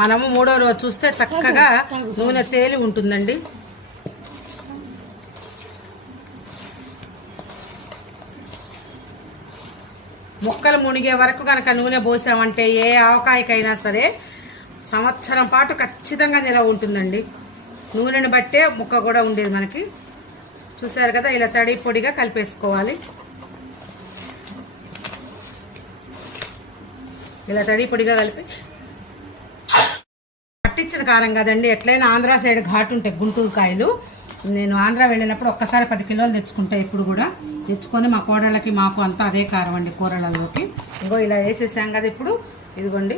మనము 3వ రోజు చూస్తే చక్కగా నూనె తేలి ఉంటుందండి. ముక్కలు మునిగే వరకు కనుక నూనె పోసామంటే ఏ ఆవకాయకైనా సరే సంవత్సరం పాటు ఖచ్చితంగా నిలవ ఉంటుందండి. నూనెను బట్టే ముక్క కూడా ఉండేది మనకి. చూసారు కదా, ఇలా తడి పొడిగా కలిపేసుకోవాలి. ఇలా తడి పొడిగా కలిపి పట్టించిన కారం కదండి, ఎట్లయినా ఆంధ్ర సైడ్ ఘాటు ఉంటాయి గుంటూరు కాయలు. నేను ఆంధ్ర వెళ్ళినప్పుడు ఒక్కసారి 10 కిలోలు తెచ్చుకుంటా. ఇప్పుడు కూడా తెచ్చుకొని మా కోడళ్ళకి మాకు అంతా అదే కారం అండి కూరలలోకి. ఇంకో ఇలా వేసేసాం కదా. ఇప్పుడు ఇదిగోండి